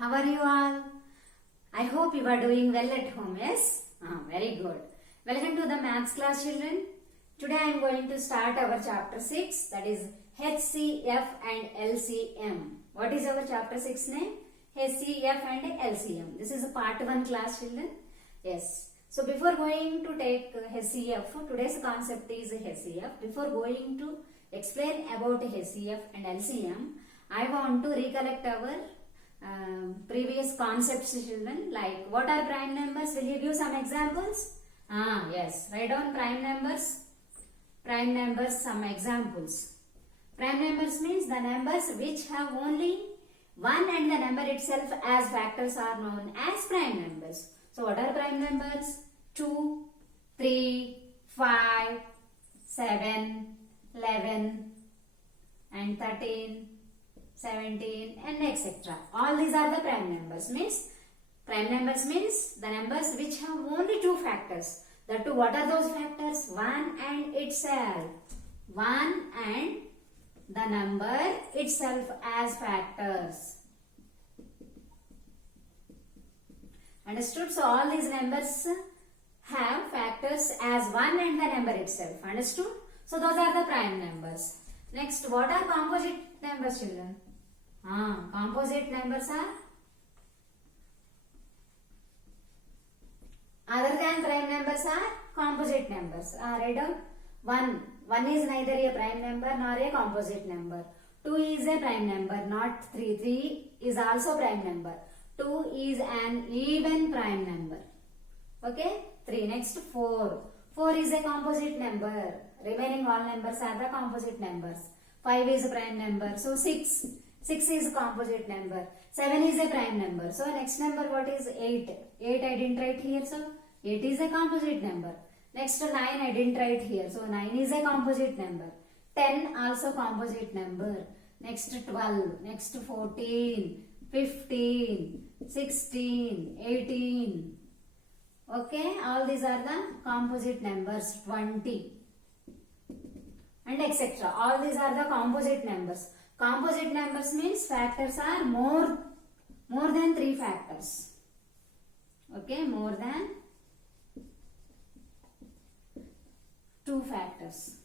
How are you all? I hope you are doing well at home, yes? Very good. Welcome to the maths class, children. Today I am going to start our chapter 6, that is HCF and LCM. What is our chapter 6 name? HCF and LCM. This is a part 1 class, children. Yes. So before going to take HCF, today's concept is HCF. Before going to explain about HCF and LCM, I want to recollect our previous concepts, children. Like, what are prime numbers? Will you give some examples? Yes. Write down prime numbers. Prime numbers, some examples. Prime numbers means the numbers which have only one and the number itself as factors are known as prime numbers. So what are prime numbers? 2, 3, 5, 7, 11 and 13, 17 and etc. All these are the prime numbers. Prime numbers means the numbers which have only two factors. The two, what are those factors? 1 and itself. 1 and the number itself as factors. Understood? So all these numbers have factors as 1 and the number itself. Understood? So those are the prime numbers. Next, what are composite numbers, children? Composite numbers are other than prime numbers are composite numbers. Write down 1. 1 is neither a prime number nor a composite number. 2 is a prime number, not 3. 3 is also prime number. 2 is an even prime number. Okay? 3. Next, 4. 4 is a composite number. Remaining all numbers are the composite numbers. 5 is a prime number. So 6. 6 is a composite number. 7 is a prime number. So next number, what is 8? 8 I didn't write here. So 8 is a composite number. Next 9 I didn't write here. So 9 is a composite number. 10 also composite number. Next 12. Next 14. 15. 16. 18. Okay. All these are the composite numbers. 20. And etc. All these are the composite numbers. Composite numbers means factors are more than 3 factors. Okay, more than 2 factors.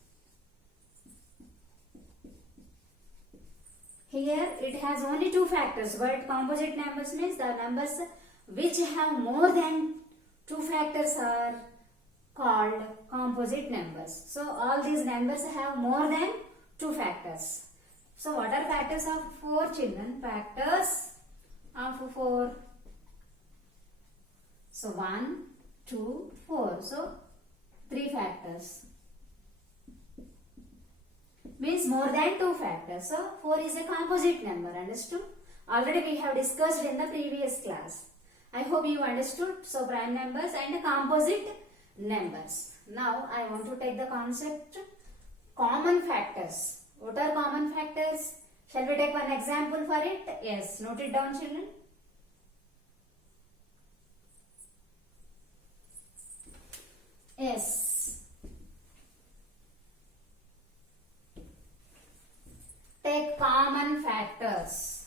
Here it has only 2 factors, but composite numbers means the numbers which have more than 2 factors are called composite numbers. So all these numbers have more than 2 factors. So what are factors of 4, children? Factors of 4. So 1, 2, 4. So 3 factors. Means more than 2 factors. So 4 is a composite number. Understood? Already we have discussed in the previous class. I hope you understood. So prime numbers and composite numbers. Now I want to take the concept common factors. What are common factors? Shall we take one example for it? Yes, note it down, children. Yes. Take common factors.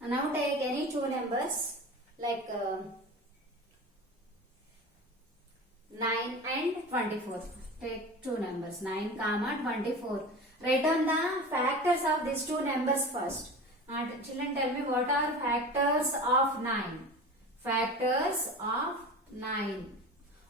Now take any two numbers like 9 and 24. Take two numbers 9, 24. Write down the factors of these two numbers first. Children, tell me what are factors of 9? Factors of 9.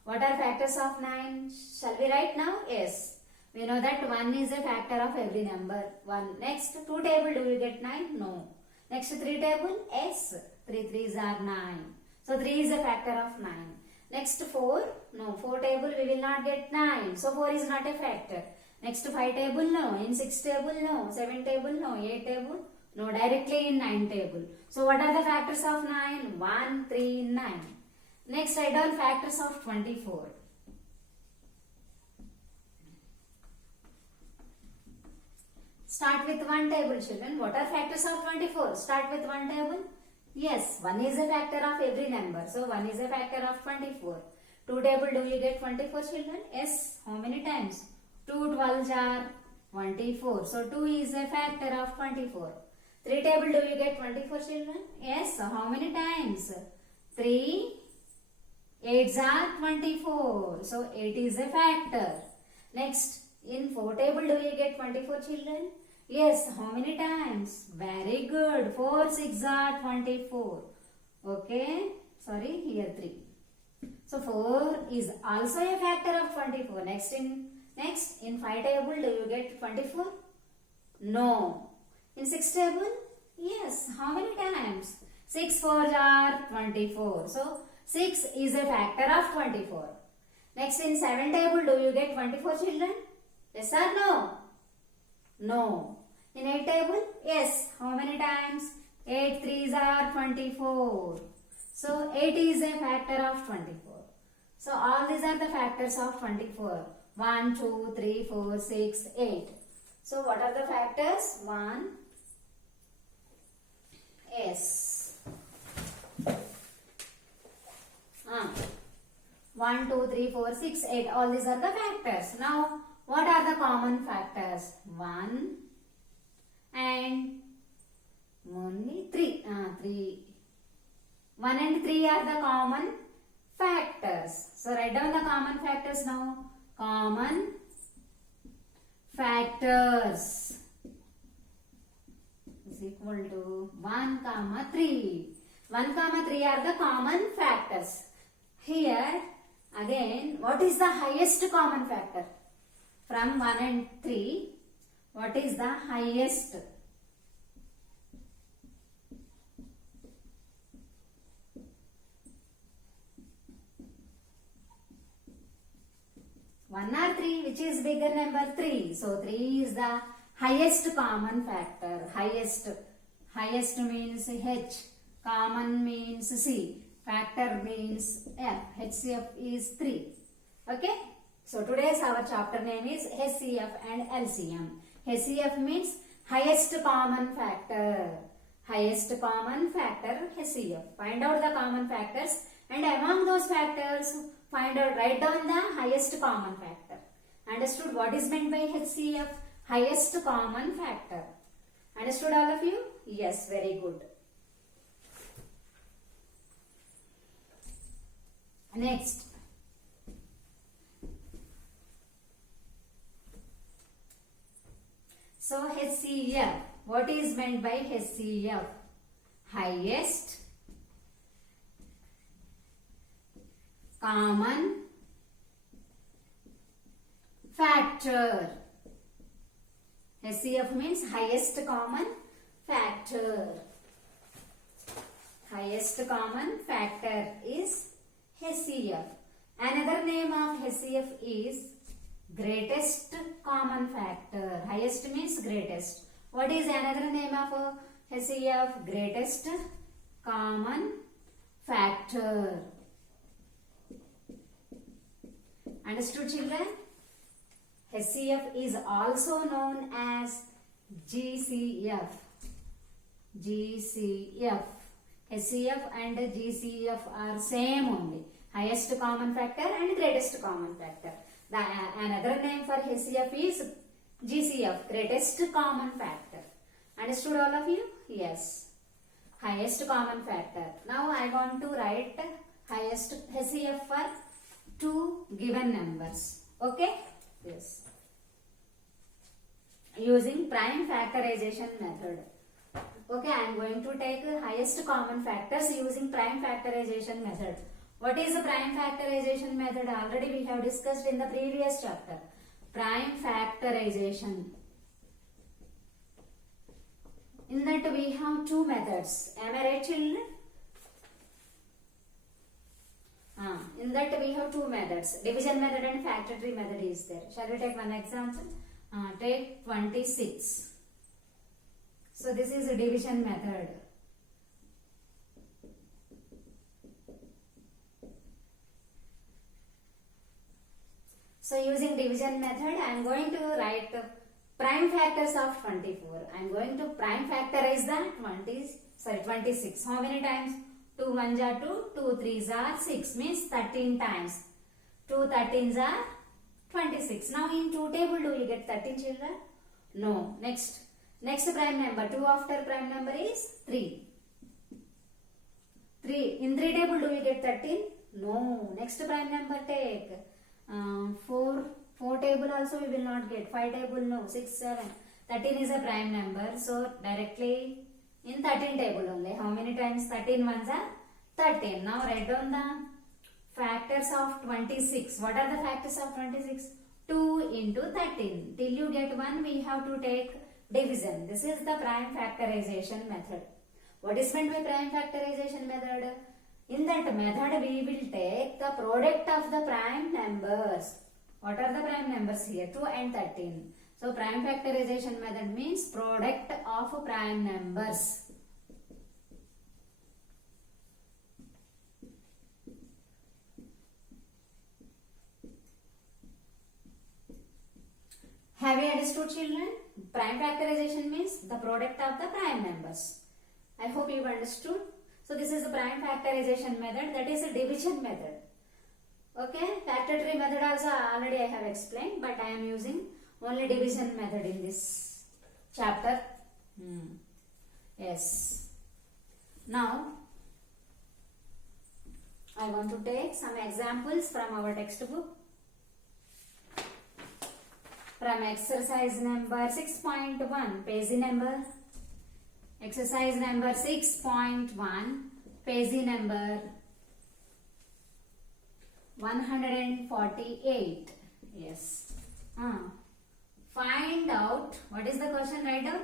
What are factors of 9? Shall we write now? Yes. We know that 1 is a factor of every number. 1. Next, 2 table, do we get 9? No. Next 3 table, yes. 3 3s are 9. So 3 is a factor of 9. Next 4, no. 4 table we will not get 9. So 4 is not a factor. Next 5 table, no. In 6 table, no. 7 table, no. 8 table, no. Directly in 9 table. So what are the factors of 9? 1, 3, 9. Next write down factors of 24. Start with one table, children. What are factors of 24? Start with one table. Yes, 1 is a factor of every number. So 1 is a factor of 24. 2 table do you get 24 children? Yes. How many times? 2 12s are 24. So 2 is a factor of 24. 3 table do you get 24 children? Yes. So how many times? 3 8s are 24. So 8 is a factor. Next, in 4 table do you get 24 children? Yes. How many times? Very good. 4 6 are 24. Okay. Sorry, here 3. So 4 is also a factor of 24. Next in 5 table do you get 24? No. In 6 table? Yes. How many times? 6 4s are 24. So 6 is a factor of 24. Next in 7 table do you get 24 children? Yes or no? No. In 8 table? Yes. How many times? 8 3s are 24. So 8 is a factor of 24. So all these are the factors of 24. 1, 2, 3, 4, 6, 8. So what are the factors? 1. Yes. 1, 2, 3, 4, 6, 8. All these are the factors. Now what are the common factors? 1 and only 3. 1 and 3 are the common factors. So write down the common factors now. Common factors is equal to 1, 3. 1, 3 are the common factors. Here again, what is the highest common factor? From 1 and 3, what is the highest? One or 3, which is bigger number? 3. So 3 is the highest common factor. Highest means H. Common means C. Factor means F. HCF is 3. Okay. So today's our chapter name is HCF and LCM. HCF means highest common factor. Highest common factor HCF. Find out the common factors and among those factors write down the highest common factor. Understood what is meant by HCF? Highest common factor. Understood all of you? Yes, very good. Next. So HCF. What is meant by HCF? Highest common factor. HCF means highest common factor. Highest common factor is HCF. Another name of HCF is greatest common factor. Highest means greatest. What is another name of HCF? Greatest common factor. Understood, children? HCF is also known as GCF. GCF. HCF and GCF are same only. Highest common factor and greatest common factor. Another name for HCF is GCF, greatest common factor. Understood all of you? Yes. Highest common factor. Now I want to write highest HCF for two given numbers. Okay? Yes. Using prime factorization method. Okay, I am going to take highest common factors using prime factorization method. What is the prime factorization method? Already we have discussed in the previous chapter. Prime factorization. In that we have two methods. Am I right, children? In that we have two methods. Division method and factor tree method is there. Shall we take one example? Take 26. So this is a division method. So using division method, I am going to write prime factors of 24. I am going to prime factorize the 26. How many times? 2 1s are 2, 2 3s are 6, means 13 times. 2 13s are 26. Now in 2 table do you get 13 children? No. Next prime number. 2 after prime number is 3. 3. In 3 table do you get 13? No. Next prime number take. 4 table also we will not get. 5 table no. 6, 7. 13 is a prime number. So directly in 13 table only. How many times 13 ones are 13. Now write down the factors of 26. What are the factors of 26? 2 into 13. Till you get 1 we have to take division. This is the prime factorization method. What is meant by prime factorization method? In that method we will take the product of the prime numbers. What are the prime numbers here? 2 and 13. So prime factorization method means product of prime numbers. Have you understood, children? Prime factorization means the product of the prime numbers. I hope you understood. So this is the prime factorization method, that is a division method. Okay, factor tree method also already I have explained, but I am using only division method in this chapter. Yes. Now I want to take some examples from our textbook. From exercise number 6.1, page number. Exercise number 6.1, page number 148. Yes. Find out. What is the question? Write down.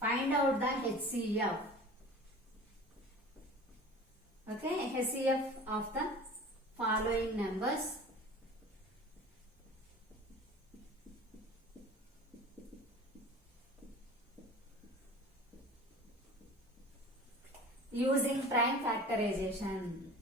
Find out the HCF. Okay, HCF of the following numbers. Using prime factorization.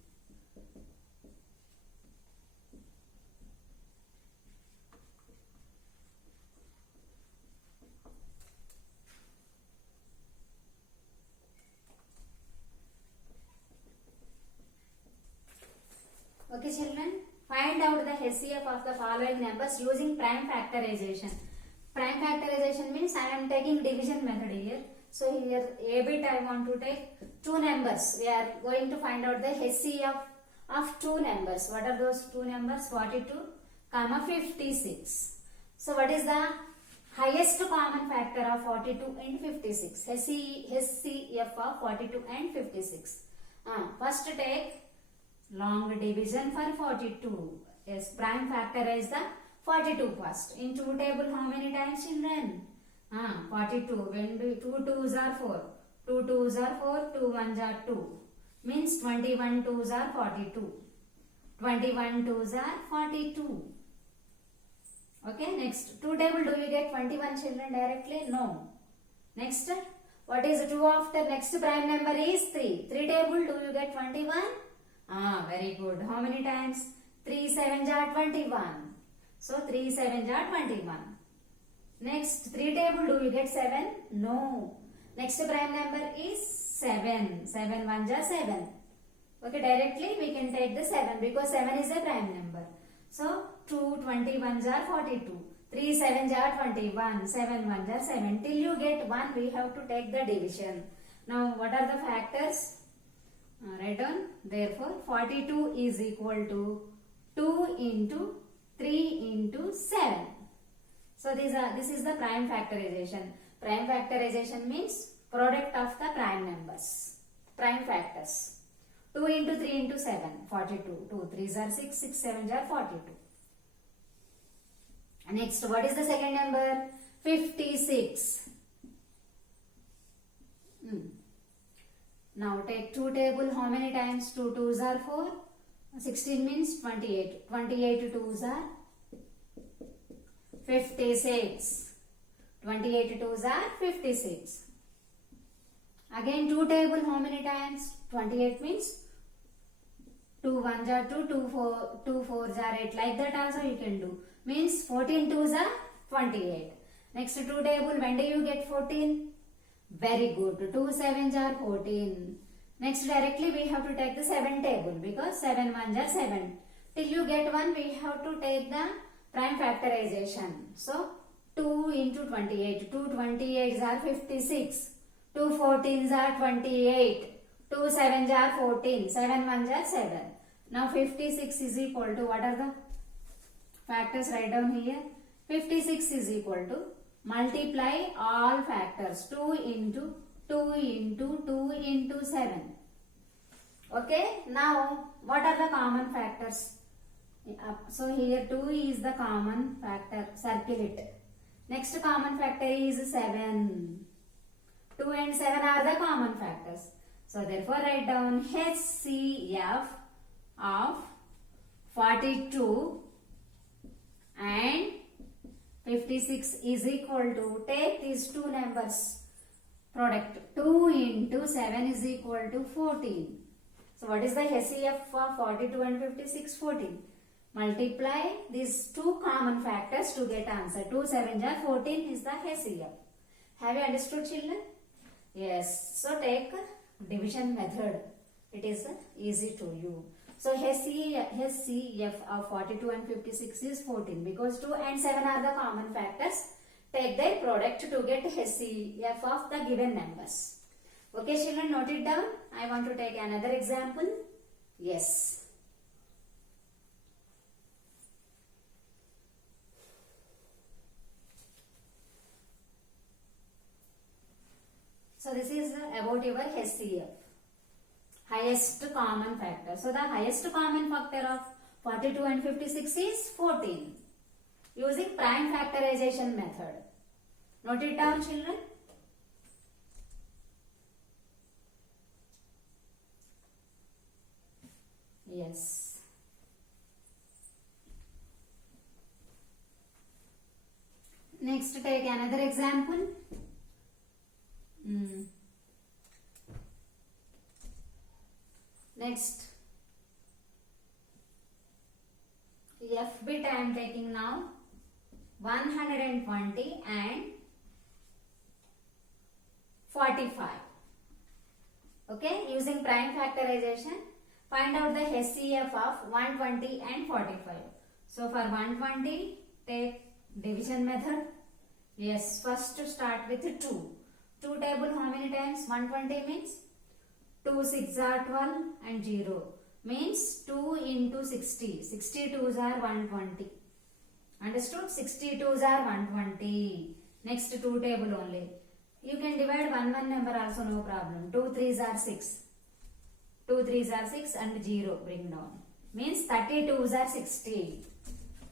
Okay, children, find out the HCF of the following numbers using prime factorization. Prime factorization means I am taking division method here. So here a bit I want to take two numbers. We are going to find out the HCF of two numbers. What are those two numbers? 42, 56. So what is the highest common factor of 42 and 56? HCF of 42 and 56. First take long division for 42. Yes, prime factorize the 42 first. In 2 table how many times, children? 42. When 2 2s are 4. 2 2s are 4. 2 1s are 2. Means 21 2s are 42. 21 2s are 42. Okay, next 2 table do you get 21, children, directly? No. Next, what is 2 after next prime number is 3. 3 table do you get 21? Very good. How many times? 3 7s are 21. So 3 7s are 21. Next 3 table do you get 7? No. Next prime number is 7. 7 1s are 7. Okay, directly we can take the 7 because 7 is a prime number. So 2 21s are 42. 3 7s are 21. 7 1s are 7. Till you get 1 we have to take the division. Now what are the factors? Write down. Therefore 42 is equal to 2 into 3 into 7. So this is the prime factorization. Prime factorization means product of the prime numbers. Prime factors. 2 into 3 into 7, 42. 2 3s are 6, 6 7s are 42. Next, what is the second number? 56. Now take 2 table, how many times? 2 2s are 4. 16 means 28. 28 2s are 56. 28 2s are 56. Again 2 table, how many times? 28 means 2 1s are 2, 2 4s are 8. Like that also you can do. Means 14 2s are 28. Next 2 table, when do you get 14? Very good. 2 7s are 14. Next directly we have to take the 7 table because 7 ones are 7. Till you get 1 we have to take the prime factorization. So 2 into 28. 2 28s are 56. 2 14s are 28. 2 7s are 14. 7 ones are 7. Now 56 is equal to, what are the factors? Write down here. 56 is equal to, multiply all factors. 2 into 2 into 2 into 7. Okay. Now what are the common factors? So here 2 is the common factor. Circle it. Next common factor is 7. 2 and 7 are the common factors. So therefore write down HCF of 42 and 56 is equal to, take these two numbers product. 2 into 7 is equal to 14. So what is the HCF of 42 and 56? 14. Multiply these two common factors to get answer. 2 7s are 14 is the HCF. Have you understood, children? Yes. So take division method. It is easy to you. So HCF of 42 and 56 is 14 because 2 and 7 are the common factors. Take their product to get HCF of the given numbers. Okay, children, note it down. I want to take another example. Yes. So this is about your HCF, highest common factor. So the highest common factor of 42 and 56 is 14 using prime factorization method. Note it down, children. Yes. Next, take another example. Next, F bit I am taking now 120 and 45. Okay, using prime factorization, find out the HCF of 120 and 45. So for 120, take division method. Yes, first to start with 2. 2 table how many times? 120 means 2 6 are 12 and 0 means 2 into 60. 62s are 120. Understood? 62s are 120. Next 2 table only. You can divide one number also, no problem. 2 3s are 6. 2 3s are 6 and 0 bring down. Means 32s are 60.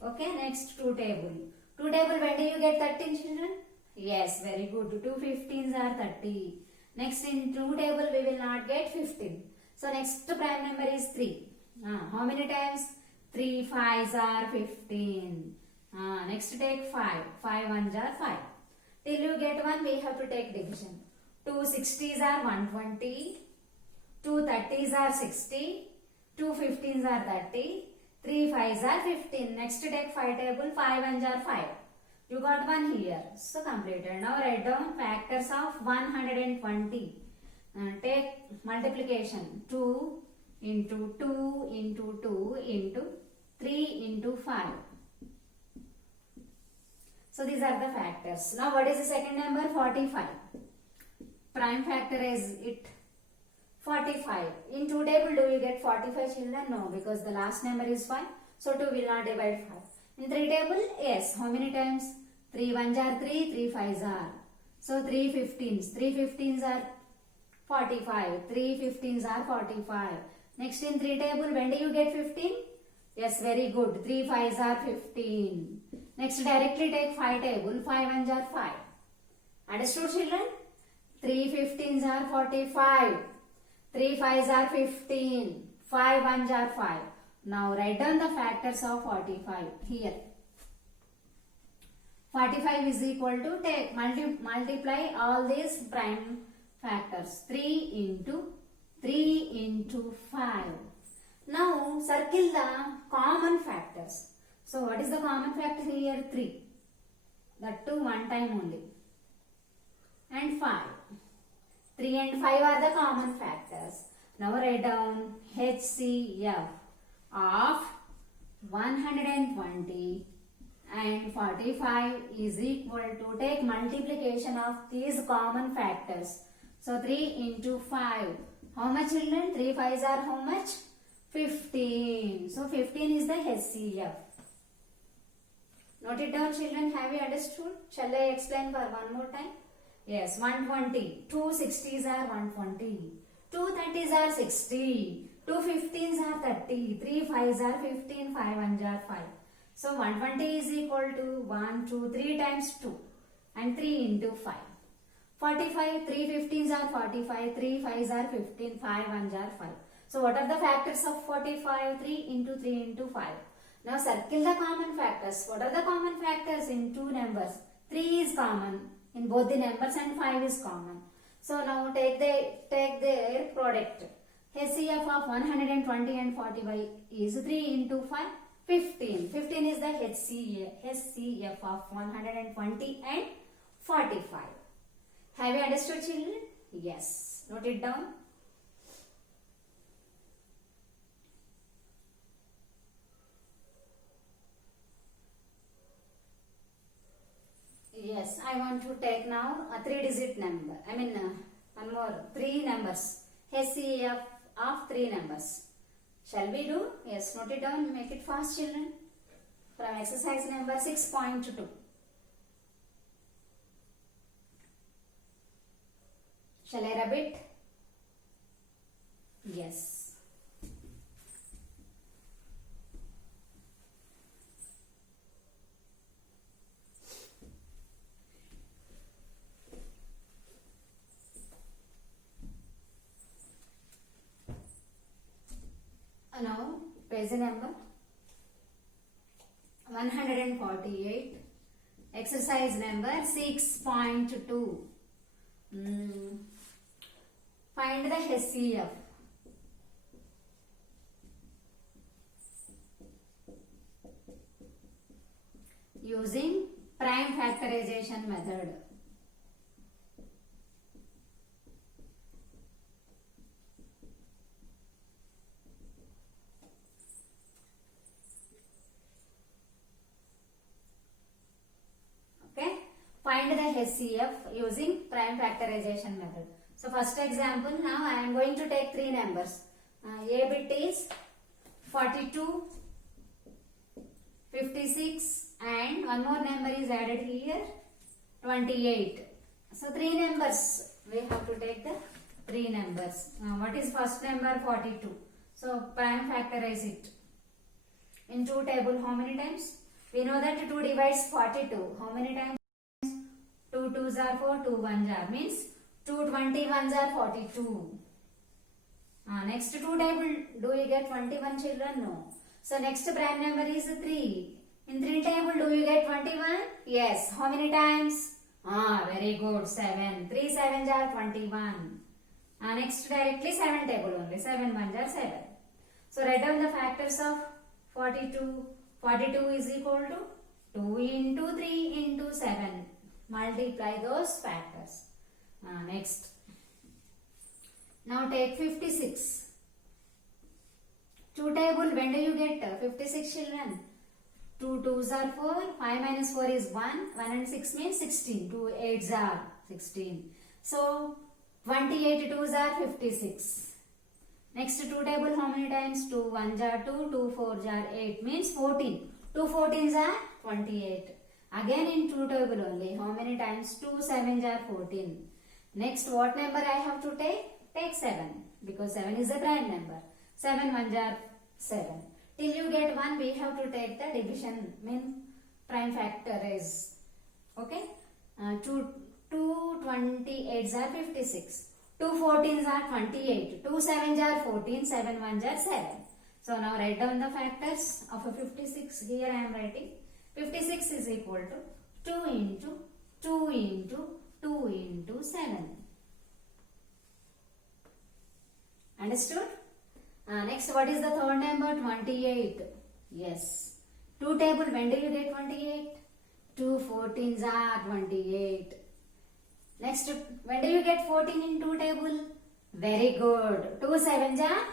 Okay, next 2 table. 2 table, when do you get 13, children? Yes, very good. 2 15s are 30. Next in 2 table we will not get 15. So next prime number is 3. How many times? 3 5s are 15. Next take 5. 5 1s are 5. Till you get 1 we have to take division. 2 60s are 120. 2 30s are 60. 2 15s are 30. 3 5s are 15. Next take 5 table. 5 1s are 5. You got 1 here. So completed. Now write down factors of 120. Take multiplication. 2 into 2 into 2 into 3 into 5. So these are the factors. Now what is the second number? 45. Prime factor is it 45. In 2 table do you get 45, children? No, because the last number is 5. So 2 will not divide 5. In 3 table, yes. How many times? 3 1s are 3, 3 5s are. So 3 15s. 3 15s are 45. 3 15s are 45. Next in 3 table, when do you get 15? Yes, very good. 3 5s are 15. Next directly take 5 table. 5 1s are 5. Understood, children? 3 15s are 45. 3 5s are 15. 5 1s are 5. Now write down the factors of 45 here. 45 is equal to, take multiply all these prime factors. 3 into 5. Now circle the common factors. So what is the common factor here? 3. That too one time only. And 5. 3 and 5 are the common factors. Now write down HCF of 120 and 45 is equal to, take multiplication of these common factors. So 3 into 5. How much, children? 3 5s are how much? 15. So 15 is the HCF. Note it down, children. Have you understood? Shall I explain for one more time? Yes, 120. 2 60s are 120. 2 30s are 60. 2 15s are 30. 3 5s are 15. 5 1s are 5. So 120 is equal to 1, 2, 3 times 2 and 3 into 5. 45, 3 15s are 45, 3 5s are 15, 5 1s are 5. So what are the factors of 45? 3 into 3 into 5. Now circle the common factors. What are the common factors in two numbers? 3 is common in both the numbers and 5 is common. So now take their product. HCF of 120 and 45 is 3 into 5, 15. 15 is the HCF of 120 and 45. Have you understood, children? Yes. Note it down. Yes, I want to take now a 3-digit number. One more 3 numbers. HCF of 3 numbers. Shall we do? Yes, note it down. Make it fast, children. From exercise number 6.2. Shall I rub it? Yes. Now, page number 148, exercise number 6.2. Find the HCF. Using prime factorization method. Find the HCF using prime factorization method. So first example, now I am going to take 3 numbers. A bit is 42, 56 and one more number is added here, 28. So 3 numbers, we have to take the 3 numbers. What is first number? 42. So prime factorize it. In 2 table, how many times? We know that 2 divides 42. How many times? 2 2s are 4, 2 1s are, means 2 21s are 42. Next 2 table, do you get 21, children? No. So next prime number is 3. In 3 table, do you get 21? Yes. How many times? Very good. 7. 3 7s are 21. Next directly 7 table only. 7 1s are 7. So write down the factors of 42. 42 is equal to 2 into 3 into 7. Multiply those factors. Next. Now take 56. 2 table, when do you get 56, children? 2 2s are 4, 5 minus 4 is 1, 1 and 6 means 16, 2 8s are 16. So 28 2s are 56. Next 2 table, how many times? 2 1s are 2, 2 4s are 8 means 14. 2 14s are 28. Again in 2 table only, how many times? 2 7s are 14. Next, what number I have to take? Take 7, because 7 is a prime number. 7 1s are 7. Till you get 1, we have to take the division, mean prime factor is, okay? 2 28s are 56. 2 14s are 28. 2 7s are 14. 7 1s are 7. So now write down the factors of a 56. Here I am writing. 56 is equal to 2 into 2 into 2 into 7. Understood? Next, what is the third number? 28. Yes. 2 table, when do you get 28? 2 14s are 28. Next, when do you get 14 in 2 table? Very good. 2 7s are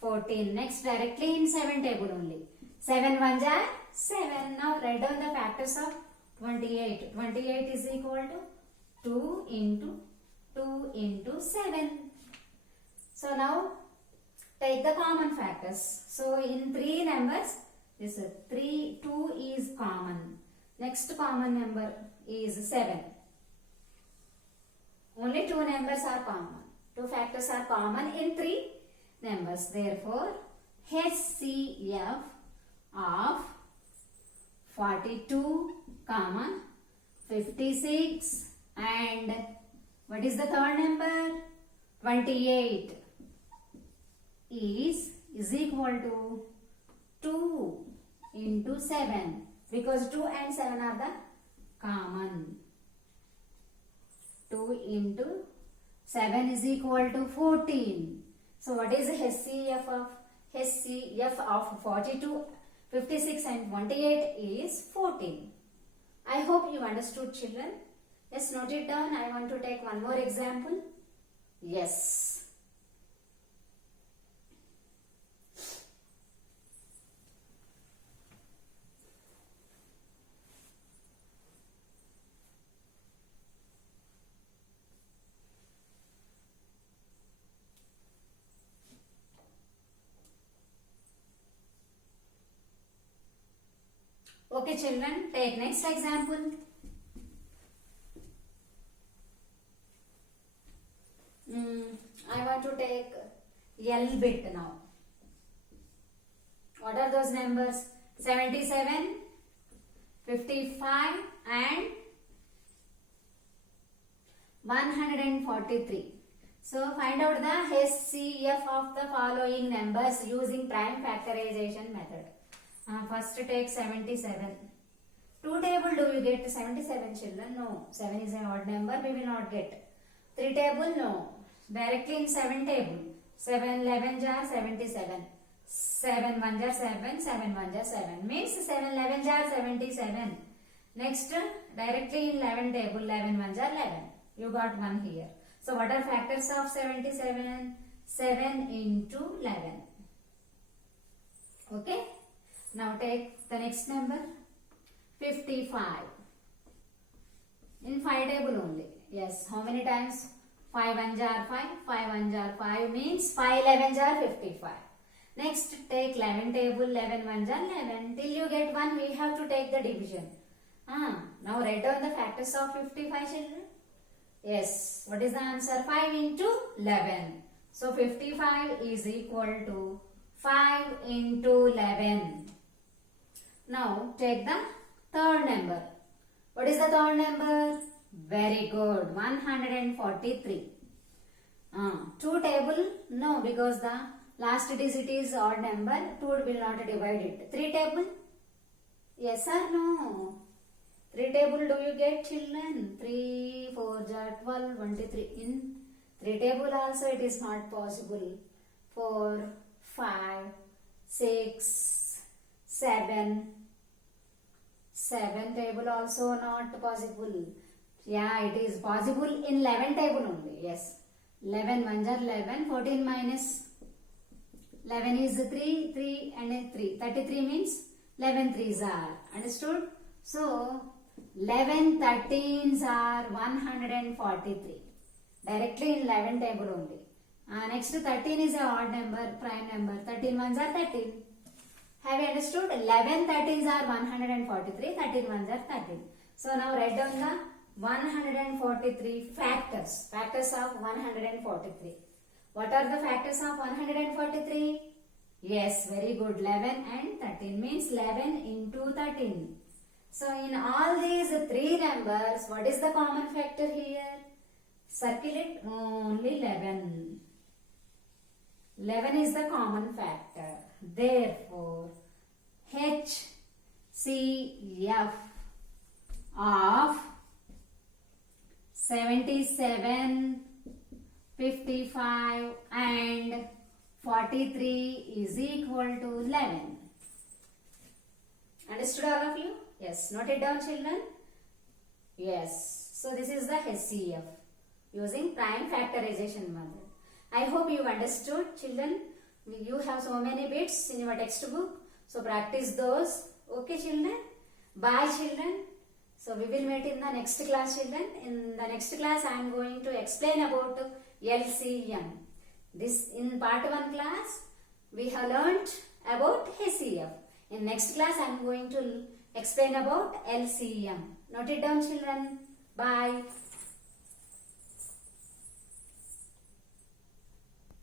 14. Next, directly in 7 table only. 7 1s are 7. Now write down the factors of 28. 28 is equal to 2 into 7. So now take the common factors. So in 3 numbers, this is 2 is common. Next common number is 7. Only 2 numbers are common. 2 factors are common in 3 numbers. Therefore, HCF of 42, 56 and what is the third number? 28 is equal to 2 into 7 because 2 and 7 are the common. 2 into 7 is equal to 14. So what is HCF of 42, 56 and 28 is 14. I hope you understood, children. Let's note it down. I want to take one more example. Yes. Okay, children, take next example. I want to take L bit now. What are those numbers? 77, 55 and 143. So find out the HCF of the following numbers using prime factorization method. First take 77. 2 table do you get 77, children? No. 7 is an odd number, we will not get. 3 table? No. Directly in 7 table. 7 11 jar 77. 7 1 jar 7, 7 1 jar 7. Means 7 11 jar 77. Next, directly in 11 table, 11 1 jar 11. You got 1 here. So what are factors of 77? 7 into 11. Okay. Now take the next number, 55. In 5 table only. Yes, how many times? 5 1 jar 5, 5 1 jar 5 means 5 11 jar 55. Next take 11 table, 11 1 jar 11. Till you get 1, we have to take the division. Now write down the factors of 55, children. Yes, what is the answer? 5 into 11. So 55 is equal to 5 into 11. Now take the third number. What is the third number? Very good, 143. 2 table? No, because the last digit is odd number. 2 will not divide it. 3 table? Yes or no? 3 table do you get, children? 3 4 jar 12, 23. In 3 table also it is not possible. 4 5 6 7 table also not possible. Yeah, it is possible in 11 table only. Yes. 11 1 jar 11. 14 minus 11 is 3. 3 and 3. 33 means 11 3s are. Understood? So 11 13s are 143. Directly in 11 table only. Next 13 is a odd number, prime number. 13 1s are 13. Have you understood? 11 13s are 143. 13 1s are 13. So now write down the 143 factors. Factors of 143. What are the factors of 143? Yes, very good. 11 and 13 means 11 into 13. So in all these 3 numbers, what is the common factor here? Circle it, only 11. 11 is the common factor. Therefore, HCF of 77, 55 and 43 is equal to 11. Understood all of you? Yes. Note it down, children. Yes. So this is the HCF using prime factorization method. I hope you understood, children. You have so many bits in your textbook, so practice those. Okay, children. Bye, children. So we will meet in the next class, children. In the next class, I am going to explain about LCM. This in part 1 class, we have learnt about HCF. In next class, I am going to explain about LCM. Note it down, children. Bye.